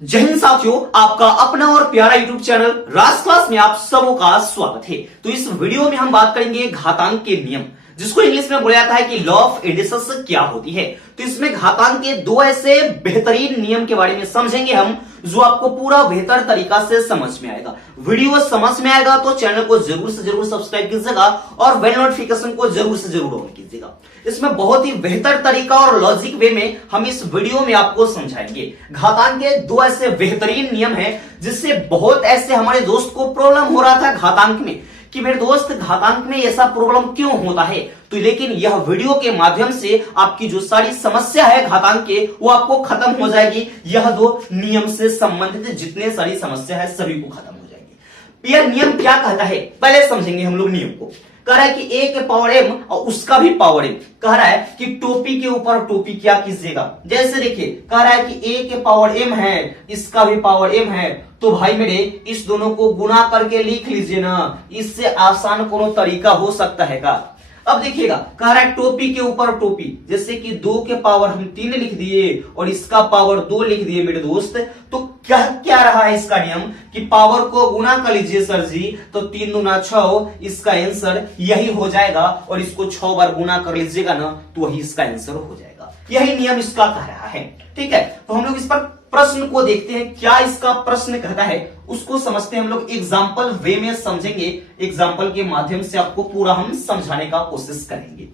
जय हिंद साथियों, आपका अपना और प्यारा यूट्यूब चैनल राज क्लास में आप सबों का स्वागत है। तो इस वीडियो में हम बात करेंगे घातांक के नियम, जिसको इंग्लिश में बोला जाता है कि लॉ ऑफ एडिशंस क्या होती है। तो इसमें घातांक के दो ऐसे बेहतरीन नियम के बारे में समझेंगे हम, जो आपको पूरा बेहतर तरीका से समझ में आएगा। वीडियो समझ में आएगा तो चैनल को जरूर से जरूर सब्सक्राइब कीजिएगा और बेल नोटिफिकेशन को जरूर से जरूर ऑन कीजिएगा। इसमें बहुत ही बेहतर तरीका और लॉजिक वे में हम इस वीडियो में आपको समझाएंगे। घातांक के दो ऐसे बेहतरीन नियम हैं, जिससे बहुत ऐसे हमारे दोस्त को प्रॉब्लम हो रहा था घातांक में कि मेरे दोस्त घातांक में ऐसा प्रॉब्लम क्यों होता है। तो लेकिन यह वीडियो के माध्यम से आपकी जो सारी समस्या है घातांक के, वो आपको खत्म हो जाएगी। यह दो नियम से संबंधित जितने सारी समस्या है सभी को खत्म हो जाएगी। यह नियम क्या कहता है, पहले समझेंगे हम लोग नियम को। कह रहा है कि a के पावर m और उसका भी पावर m। कह रहा है कि टोपी के ऊपर टोपी क्या कीजिएगा। जैसे देखिए, कह रहा है कि a के पावर m है, इसका भी पावर m है, तो भाई मेरे इस दोनों को गुना करके लिख लीजिए ना। इससे आसान कोनो तरीका हो सकता है का? अब देखिएगा, कह रहा है टोपी के ऊपर टोपी, जैसे कि 2 के पावर हम 3 लिख दिए और इसका पावर 2 लिख दिए मेरे दोस्त। तो क्या क्या रहा है इसका नियम कि पावर को गुना कर लीजिए सर जी, तो 3 दूना 6, इसका आंसर यही हो जाएगा। और इसको 6 बार गुना कर लीजिएगा ना, तो वही इसका आंसर हो जाएगा। यही नियम इसका कह रहा है। ठीक है, तो हम लोग इस पर प्रश्न को देखते हैं, क्या इसका प्रश्न कहता है उसको समझते हैं। हम लोग एग्जाम्पल वे में समझेंगे, एग्जाम्पल के माध्यम से आपको पूरा हम समझाने का कोशिश करेंगे।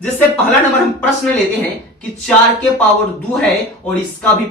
जिससे पहला नंबर हम प्रश्न लेते हैं कि 4 के पावर 2 है और इसका भी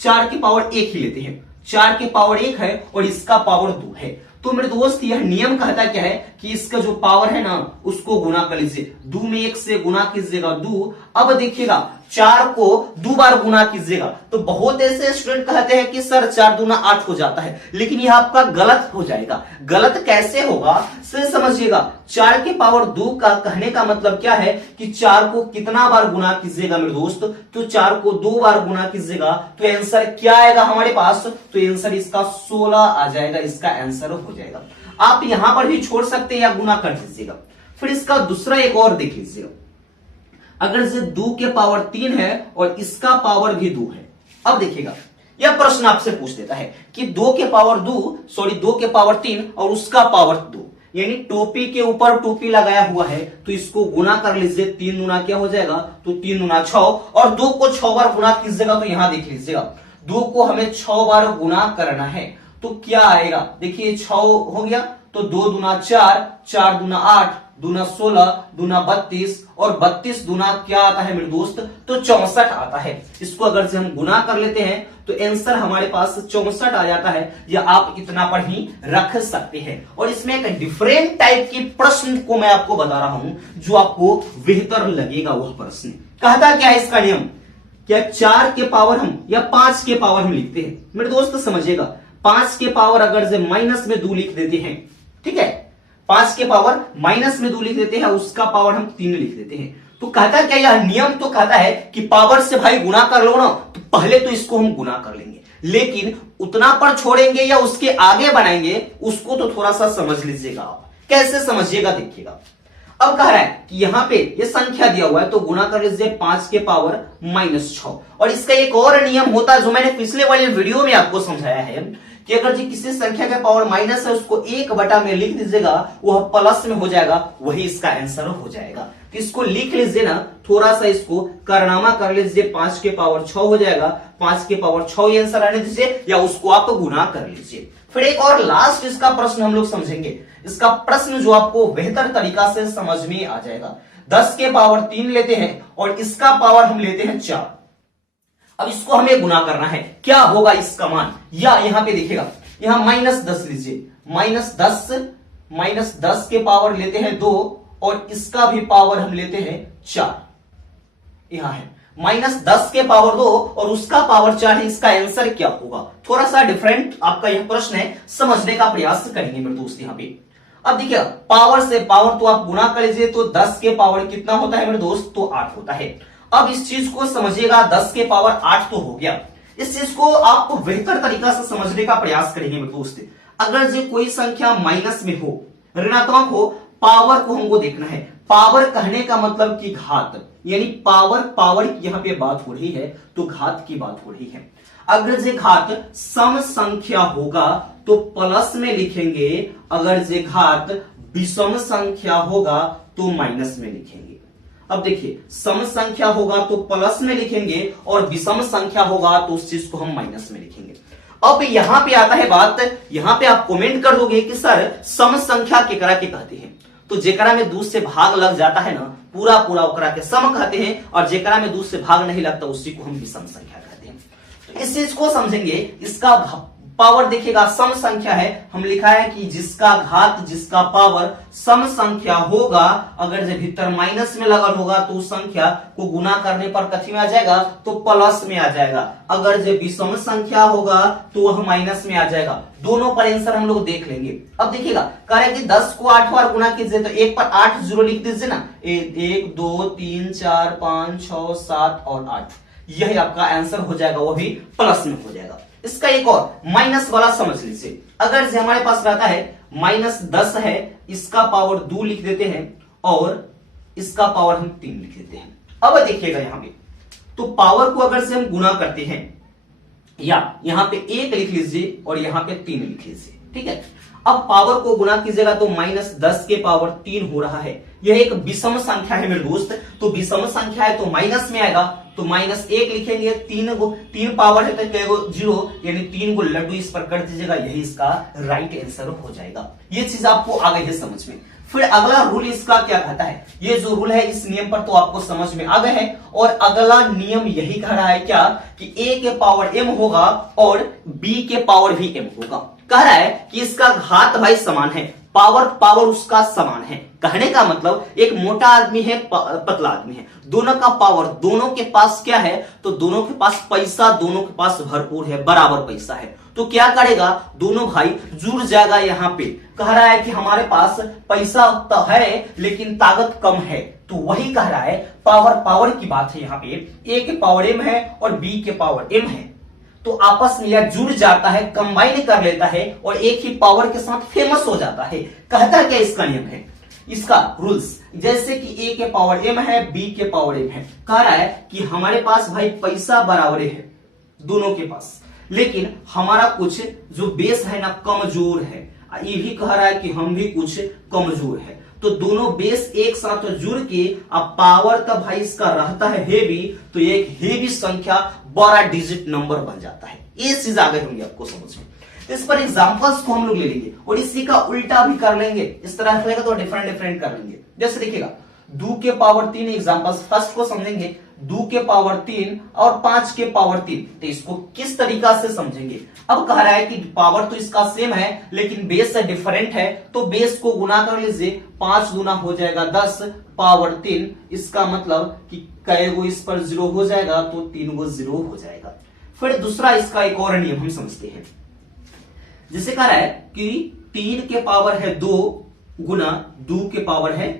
4 के पावर 1 ही लेते हैं। 4 के पावर 1 है और इसका पावर 2 है। तो मेरे दोस्त यह नियम कहता क्या है कि इसका जो पावर है ना, उसको गुना कर लीजिए। 2 में 1 से गुना कीजिएगा 2। अब देखिएगा 4 को 2 बार गुना कीजिएगा। तो बहुत ऐसे स्टूडेंट कहते हैं कि सर 4 दूना 8 हो जाता है, लेकिन यह आपका गलत हो जाएगा। गलत कैसे होगा से समझिएगा। 4 के पावर 2 का कहने का मतलब क्या है कि 4 को कितना बार गुना कीजिएगा मेरे दोस्त, तो 4 को 2 बार गुना कीजिएगा तो आंसर क्या आएगा हमारे पास, तो आंसर इसका 16 आ जाएगा। इसका आंसर हो जाएगा। आप यहां पर भी छोड़ सकते हैं या गुना कर दीजिएगा। फिर इसका दूसरा एक और देख लीजिएगा, अगर से 2 के पावर 3 है और इसका पावर भी 2 है। अब देखिएगा, यह प्रश्न आपसे पूछ देता है कि 2 के पावर 3 और उसका पावर 2, यानी टोपी के ऊपर टोपी लगाया हुआ है, तो इसको गुना कर लीजिए। 3 दूना क्या हो जाएगा, तो 3 दूना 6 और 2 को 6 बार गुना कीजिएगा। तो यहां देख लीजिएगा, 2 को हमें 6 बार गुना करना है, तो क्या आएगा, देखिए 6 हो गया, तो 2 दूना 4, 4 दूना 8, दूना 16, दूना 32 और 32 दूना क्या आता है मेरे दोस्त, तो 64 आता है। इसको अगर से हम गुना कर लेते हैं तो आंसर हमारे पास 64 आ जाता है। या आप इतना पर ही रख सकते हैं। और इसमें एक डिफरेंट टाइप के प्रश्न को मैं आपको बता रहा हूं, जो आपको बेहतर लगेगा। वह प्रश्न कहता क्या है इसका नियम, क्या 4 के पावर हम या 5 के पावर हम लिखते हैं मेरे दोस्त, समझिएगा। 5 के पावर अगर से माइनस में 2 लिख देते हैं, ठीक है, 5 के पावर माइनस में 2 लिख देते हैं, उसका पावर हम 3 लिख देते हैं। तो कहता क्या, यह नियम तो कहता है कि पावर से भाई गुना कर लो ना, तो पहले तो इसको हम गुना कर लेंगे, लेकिन उतना पर छोड़ेंगे या उसके आगे बनाएंगे, उसको तो थोड़ा सा समझ लीजिएगा आप। कैसे समझिएगा, देखिएगा। अब कह रहा है कि यहां पे ये संख्या दिया हुआ है, तो गुना कर लीजिए 5 के पावर -6। और इसका एक और नियम होता है, जो मैंने पिछले वाले वीडियो में आपको समझाया है कि अगर जी किसी संख्या का पावर माइनस है, उसको 1 बटा में लिख दीजिएगा, वह प्लस में हो जाएगा, वही इसका आंसर हो जाएगा। तो इसको लिख लीजिए ना, थोड़ा सा इसको करनामा कर लीजिए। 5 के पावर 6 हो जाएगा, 5 के पावर 6 आंसर आने दीजिए, या उसको आप गुना कर लीजिए। फिर एक और लास्ट इसका प्रश्न हम लोग समझेंगे। इसका प्रश्न जो आपको बेहतर तरीका से समझ में आ जाएगा। 10 के पावर 3 लेते हैं और इसका पावर हम लेते हैं 4। अब इसको हमें गुना करना है, क्या होगा इसका मान, या यहां पे देखिएगा, यहां -10 लीजिए। -10 के पावर लेते हैं 2 और इसका भी पावर हम लेते हैं 4। यहां है -10 के पावर 2 और उसका पावर 4 है। इसका आंसर क्या होगा, थोड़ा सा डिफरेंट आपका यह प्रश्न है, समझने का प्रयास करेंगे मेरे दोस्त यहां पे। अब देखिए, पावर से पावर तो आप गुना कर लीजिए, तो 10 के पावर कितना होता है मेरे दोस्त, तो 8 होता है। अब इस चीज को समझिएगा, 10 के पावर 8 तो हो गया। इस चीज को आपको बेहतर तरीका से समझने का प्रयास करेंगे मेरे दोस्त। अगर जो कोई संख्या माइनस में हो, ऋणात्मक हो, पावर को हमको देखना है। पावर कहने का मतलब कि घात, यानी पावर यहाँ पे बात हो रही है, तो घात की बात हो रही है। अगर जे घात सम संख्या होगा तो प्लस में लिखेंगे, अगर जे घात विषम संख्या होगा तो माइनस में लिखेंगे। अब देखिए, सम संख्या होगा तो प्लस में लिखेंगे और विषम संख्या होगा तो उस चीज को हम माइनस में लिखेंगे। अब यहां पे आता है बात, यहां पे आप कमेंट कर दोगे कि सर सम संख्या केकरा के कहते हैं, तो जेकरा में 2 से भाग लग जाता है ना, पूरा पूरा ओकरा के सम कहते हैं, और जेकरा में 2 से भाग नहीं लगता उसी को हम विषम संख्या कहते हैं। तो इस चीज को समझेंगे। इसका पावर देखिएगा सम संख्या है, हम लिखा है कि जिसका घात जिसका पावर सम संख्या होगा, अगर जो भीतर माइनस में लगल होगा तो उस संख्या को गुना करने पर कथी में आ जाएगा, तो प्लस में आ जाएगा। अगर जो विषम संख्या होगा तो वह माइनस में आ जाएगा। दोनों पर आंसर हम लोग देख लेंगे। अब देखिएगा, कह रहे कि 10 को 8 बार गुना कीजिए तो 1 पर 8 जीरो लिख दीजिए ना, 1 2 3 4 5 6 7 और 8, यही आपका आंसर हो जाएगा, वो भी प्लस में हो जाएगा। इसका एक और माइनस वाला समझ लीजिए। अगर से हमारे पास रहता है -10 है, इसका पावर 2 लिख देते हैं और इसका पावर हम 3 लिख देते हैं। अब देखिएगा यहां पे, तो पावर को अगर से हम गुना करते हैं, या यहां पे 1 लिख लीजिए और यहां पे 3 लिख लीजिए, ठीक है। अब पावर को गुना कीजिएगा तो -10 के पावर 3 हो रहा है। यह एक विषम संख्या है मेरे दोस्त, तो विषम संख्या है तो माइनस में आएगा, तो -1 लिखेंगे, 3 पावर है तो 0, यानी 3 को लड्डू इस पर कर दीजिएगा, यही इसका राइट आंसर हो जाएगा। ये चीज आपको आ गई है समझ में। फिर अगला रूल इसका क्या कहता है, ये जो रूल है इस नियम पर तो आपको समझ में आ गए है। और अगला नियम यही कह रहा है क्या, कि a के पावर m होगा और b के पावर भी m होगा। कह रहा है कि इसका घात भाई समान है, पावर उसका समान है। कहने का मतलब एक मोटा आदमी है, पतला आदमी है, दोनों का पावर, दोनों के पास क्या है, तो दोनों के पास पैसा, दोनों के पास भरपूर है, बराबर पैसा है। तो क्या करेगा, दोनों भाई जुड़ जाएगा। यहाँ पे कह रहा है कि हमारे पास पैसा तो है लेकिन ताकत कम है, तो वही कह रहा है पावर की बात है। यहाँ पे a के पावर m है और b के पावर m है, तो आपस में यह जुड़ जाता है, कंबाइन कर लेता है और एक ही पावर के साथ फेमस हो जाता है। कहता क्या इसका नियम है, इसका रूल्स, जैसे कि a के पावर m है, b के पावर m है। कह रहा है कि हमारे पास भाई पैसा बराबर है दोनों के पास, लेकिन हमारा कुछ जो बेस है ना कमजोर है। ये भी कह रहा है कि हम भी कुछ कमजोर है, तो दोनों बेस एक साथ जुड़ के अब पावर का भाई इसका रहता है हेवी, तो ये एक हेवी संख्या, बड़ा डिजिट नंबर बन जाता है। ये चीज आ गई होंगी आपको समझ में। इस पर एग्जांपल्स को हम लोग ले लेंगे और इसी का उल्टा भी कर लेंगे। इस तरह रहेगा तो डिफरेंट कर लेंगे। जैसे देखिएगा 2 के पावर 3 एग्जांपल्स, फर्स्ट को समझेंगे 2 के पावर 3 और 5 के पावर 3, तो इसको किस तरीका से समझेंगे। अब कह रहा है कि पावर तो इसका सेम है लेकिन बेस डिफरेंट है, तो बेस को गुना कर लीजिए, 5 गुना हो जाएगा 10 पावर 3, इसका मतलब कि कई गो इस पर 0 हो जाएगा तो 3 गो 0 हो जाएगा। फिर दूसरा इसका एक और नियम हम समझते हैं, जिसे कह रहा है कि 3 के पावर है 2 गुना 2 के पावर है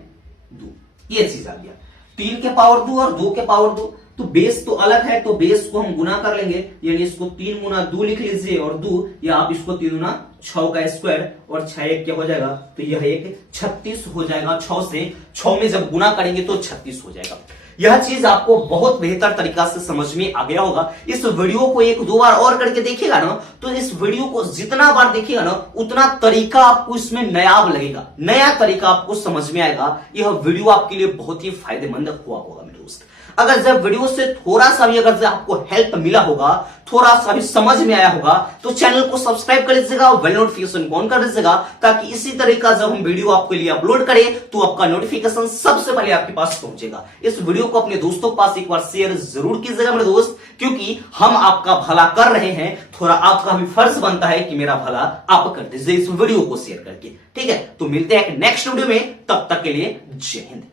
2, ये चीज आ गया। 3 के पावर 2 और 2 के पावर 2, तो बेस तो अलग है, तो बेस को हम गुना कर लेंगे, यानी इसको 3 गुना 2 लिख लीजिए और 2, या आप इसको 3 गुना 6 का स्क्वायर और 6 एक क्या हो जाएगा, तो यह एक 36 हो जाएगा। 6 से 6 में जब गुना करेंगे तो 36 हो जाएगा। यह चीज आपको बहुत बेहतर तरीका से समझ में आ गया होगा। इस वीडियो को 1-2 बार और करके देखिएगा ना, तो इस वीडियो को जितना बार देखिएगा ना उतना तरीका आपको इसमें नयाब लगेगा, नया तरीका आपको समझ में आएगा। यह वीडियो आपके लिए बहुत ही फायदेमंद हुआ होगा मेरे दोस्त। अगर जब वीडियो से थोड़ा सा भी अगर आपको हेल्प मिला होगा, थोड़ा सा भी समझ में आया होगा, तो चैनल को सब्सक्राइब कर लीजिएगा और बेल नोटिफिकेशन ऑन कर दीजिएगा, ताकि इसी तरीका जब हम वीडियो आपके लिए अपलोड करें तो आपका नोटिफिकेशन सबसे पहले आपके पास पहुंचेगा। इस वीडियो को अपने दोस्तों के पास एक बार शेयर जरूर कीजिएगा मेरे दोस्त, क्योंकि हम आपका भला कर रहे हैं, थोड़ा आपका भी फर्ज बनता है कि मेरा भला आप कर दीजिए इस वीडियो को शेयर करके। ठीक है, तो मिलते हैं नेक्स्ट वीडियो में, तब तक के लिए जय हिंद।